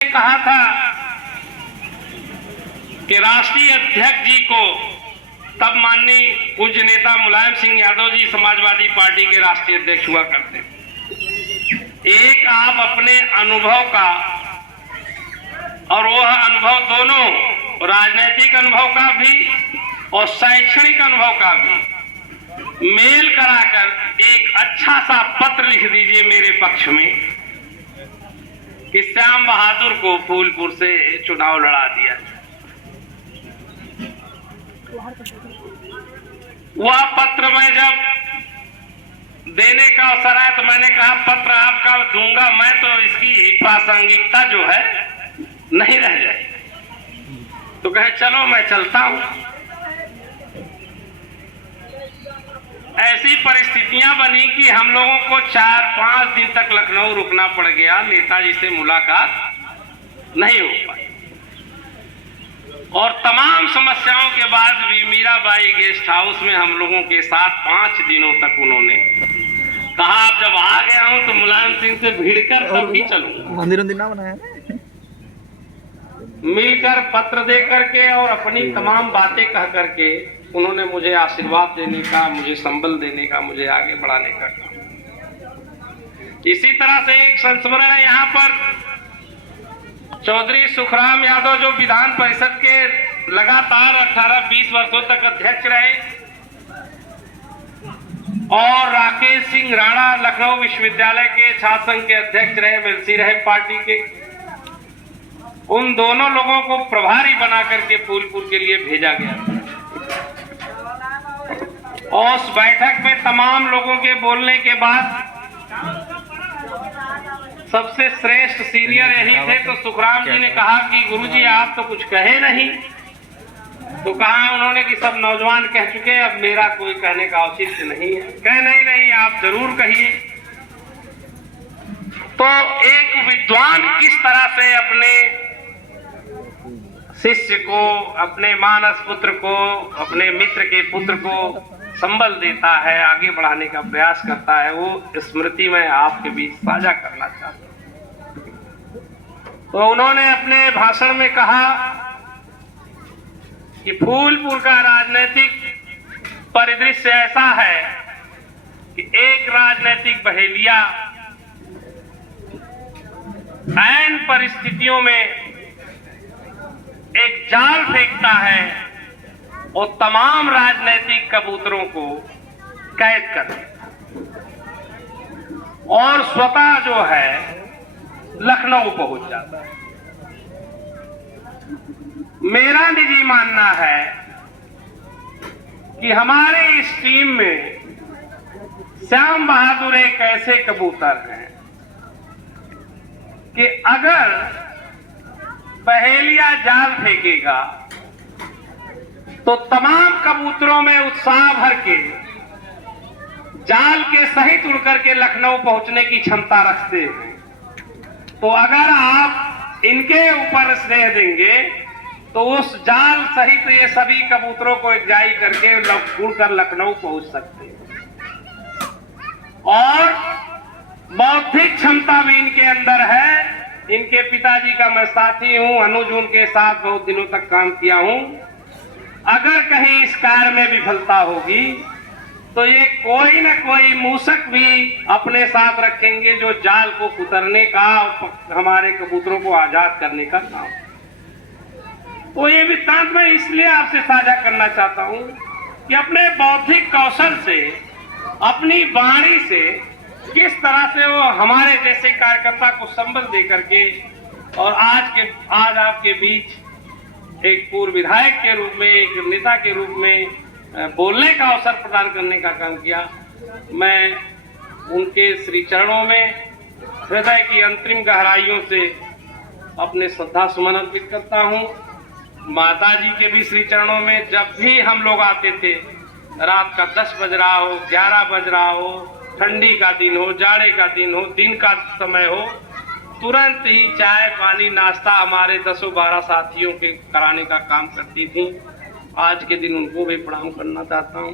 कहा था कि राष्ट्रीय अध्यक्ष जी को तब माननीय पूज्य नेता मुलायम सिंह यादव जी समाजवादी पार्टी के राष्ट्रीय अध्यक्ष हुआ करते। एक आप अपने अनुभव का और वह अनुभव दोनों राजनीतिक अनुभव का भी और शैक्षणिक अनुभव का भी मेल कराकर एक अच्छा सा पत्र लिख दीजिए मेरे पक्ष में कि श्याम बहादुर को फूलपुर से चुनाव लड़ा दिया। वह पत्र मैं जब देने का अवसर आया तो मैंने कहा पत्र आपका दूंगा मैं तो इसकी प्रासंगिकता जो है नहीं रह जाएगी। तो कहे चलो मैं चलता हूं। ऐसी परिस्थितियां बनी कि हम लोगों को 4-5 दिन तक लखनऊ रुकना पड़ गया। नेताजी से मुलाकात नहीं हो पाई और तमाम समस्याओं के बाद भी मीराबाई गेस्ट हाउस में हम लोगों के साथ 5 दिनों तक उन्होंने कहा अब जब आ गया हूं तो मुलायम सिंह से भिड़कर तब ही चलूंगा। मंदिर ना बनाया मिलकर पत्र दे करके और अपनी तमाम बातें कह करके उन्होंने मुझे आशीर्वाद देने का, मुझे संबल देने का, मुझे आगे बढ़ाने का काम। इसी तरह से एक संस्मरण है यहाँ पर चौधरी सुखराम यादव जो विधान परिषद के लगातार 18-20 वर्षों तक अध्यक्ष रहे और राकेश सिंह राणा लखनऊ विश्वविद्यालय के छात्र संघ के अध्यक्ष रहे, एमएलसी रहे पार्टी के। उन दोनों लोगों को प्रभारी बना करके फूलपुर के लिए भेजा गया और उस बैठक में तमाम लोगों के बोलने के बाद सबसे श्रेष्ठ सीनियर यही थे तो सुखराम जी ने कहा कि गुरुजी आप तो कुछ कहे नहीं। तो कहा उन्होंने कि सब नौजवान कह चुके, अब मेरा कोई कहने का औचित्य नहीं है। कहे नहीं आप जरूर कहिए। तो एक विद्वान किस तरह से अपने शिष्य को, अपने मानस पुत्र को, अपने मित्र के पुत्र को संबल देता है, आगे बढ़ाने का प्रयास करता है, वो स्मृति में आपके बीच साझा करना चाहता हूं। तो उन्होंने अपने भाषण में कहा कि फूलपुर का राजनीतिक परिदृश्य ऐसा है कि एक राजनीतिक बहेलिया ऐन परिस्थितियों में एक जाल फेंकता है और तमाम राजनीतिक कबूतरों को कैद कर और स्वतः जो है लखनऊ पहुंच जाता है। मेरा निजी मानना है कि हमारे इस टीम में श्याम बहादुर एक ऐसे कबूतर हैं कि अगर पहेलिया जाल फेंकेगा तो तमाम कबूतरों में उत्साह भर के जाल के सहित उड़ करके लखनऊ पहुंचने की क्षमता रखते हैं। तो अगर आप इनके ऊपर स्नेह देंगे तो उस जाल सहित ये सभी कबूतरों को एकजाई करके उड़कर लखनऊ पहुंच सकते हैं। और बौद्धिक क्षमता भी इनके अंदर है। इनके पिताजी का मैं साथी हूं, अनुज उनके साथ बहुत दिनों तक काम किया हूं। अगर कहीं इस कार्य में विफलता होगी तो ये कोई न कोई मूसक भी अपने साथ रखेंगे जो जाल को कुतरने का, हमारे कबूतरों को आजाद करने का काम। तो ये वृत्तांत मैं इसलिए आपसे साझा करना चाहता हूं कि अपने बौद्धिक कौशल से, अपनी वाणी से किस तरह से वो हमारे जैसे कार्यकर्ता को संबल दे करके और आज आपके बीच एक पूर्व विधायक के रूप में, एक नेता के रूप में बोलने का अवसर प्रदान करने का काम किया। मैं उनके श्री चरणों में हृदय की अंतरिम गहराइयों से अपने श्रद्धा सुमन अर्पित करता हूं। माता जी के भी श्री चरणों में जब भी हम लोग आते थे, रात का 10 बज रहा हो, 11 बज रहा हो, ठंडी का दिन हो, जाड़े का दिन हो, दिन का समय हो, तुरंत ही चाय पानी नाश्ता हमारे 10-12 साथियों के कराने का काम करती थी। आज के दिन उनको भी प्रणाम करना चाहता हूँ।